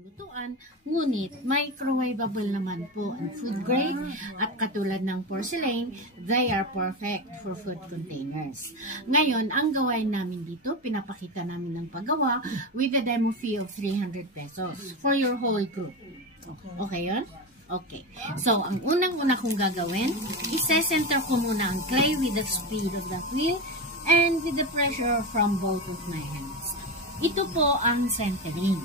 lutuan, ngunit microwavable naman po ang food grade at katulad ng porcelain, they are perfect for food containers. Ngayon, ang gawain namin dito, pinapakita namin ng paggawa with a demo fee of 300 pesos for your whole group. Okay yun? Okay. So, ang unang-una kong gagawin, isa-center ko muna ang clay with the speed of the wheel and with the pressure from both of my hands. Ito po ang centering.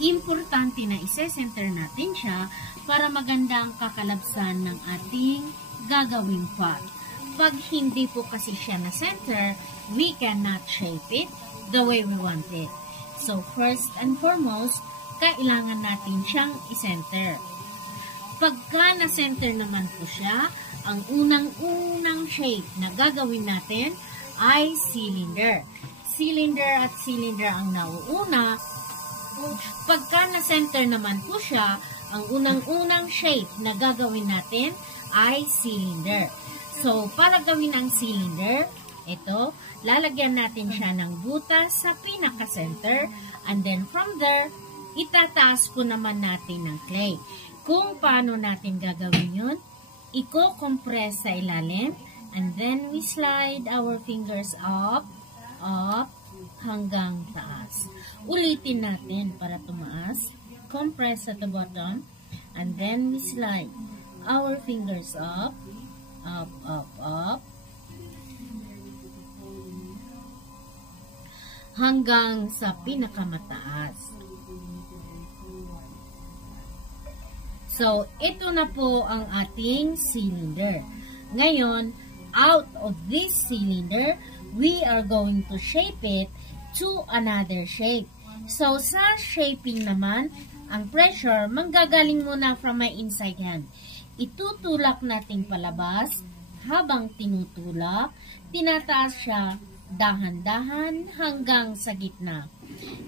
Importante na isa-center natin siya para maganda ang kakalabsan ng ating gagawing pot. Pag hindi po kasi siya na center, we cannot shape it the way we want it. So, first and foremost, kailangan natin siyang i-center. Pagka na-center naman po siya, ang unang-unang shape na gagawin natin ay cylinder. Cylinder at cylinder ang nauuna. Pagka na-center naman po siya, ang unang-unang shape na gagawin natin ay cylinder. So, para gawin ang cylinder, ito, lalagyan natin siya ng butas sa pinaka-center, and then from there, itataas po naman natin ng clay. Kung paano natin gagawin yun, i-compress sa ilalim, and then we slide our fingers up, hanggang taas. Ulitin natin para tumaas. Compress at the bottom. And then we slide our fingers up. Hanggang sa pinakamataas. So, ito na po ang ating cylinder. Ngayon, out of this cylinder, we are going to shape it to another shape. So, sa shaping naman, ang pressure, manggagaling muna from my inside hand. Itutulak natin palabas, habang tinutulak, tinataas siya dahan-dahan hanggang sa gitna.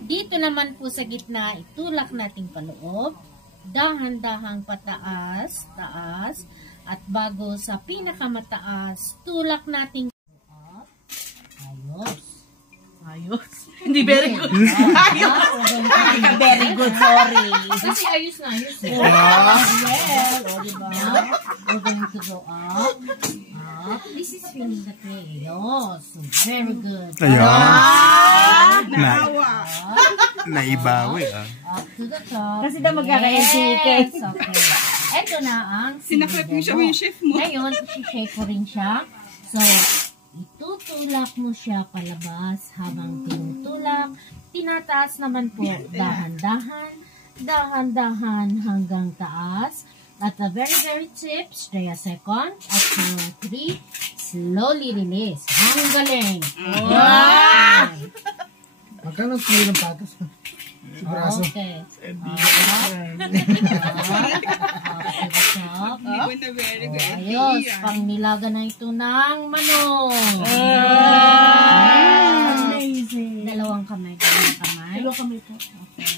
Dito naman po sa gitna, itulak natin paloob, dahan-dahang pataas, taas, at bago sa pinakamataas, tulak natin ayos. Hindi very good. Ayos. Very good, sorry. Kasi ayos na ayos. Well, diba? We're going to go up. This is feeling the clay. Yes. Very good. Ayan. Naibawi, Up to the top. Kasi daw magkaka-educate. Okay. Ito na ang sinaklap mo siya yung chef mo. Ngayon, isi-shake ko rin siya. So, itutulak mo siya palabas habang tinutulak. Tinataas naman po dahan-dahan, dahan-dahan hanggang taas. At the very tip, stay a second. At 2, 3, slowly release. Ang galing! Wow! Magkano kilo ng patas mo? Braso. Okay. Ayos, pang nilaga na ito ng manok. Amazing. Dalawang kamay. Dalawang kamay po. Okay.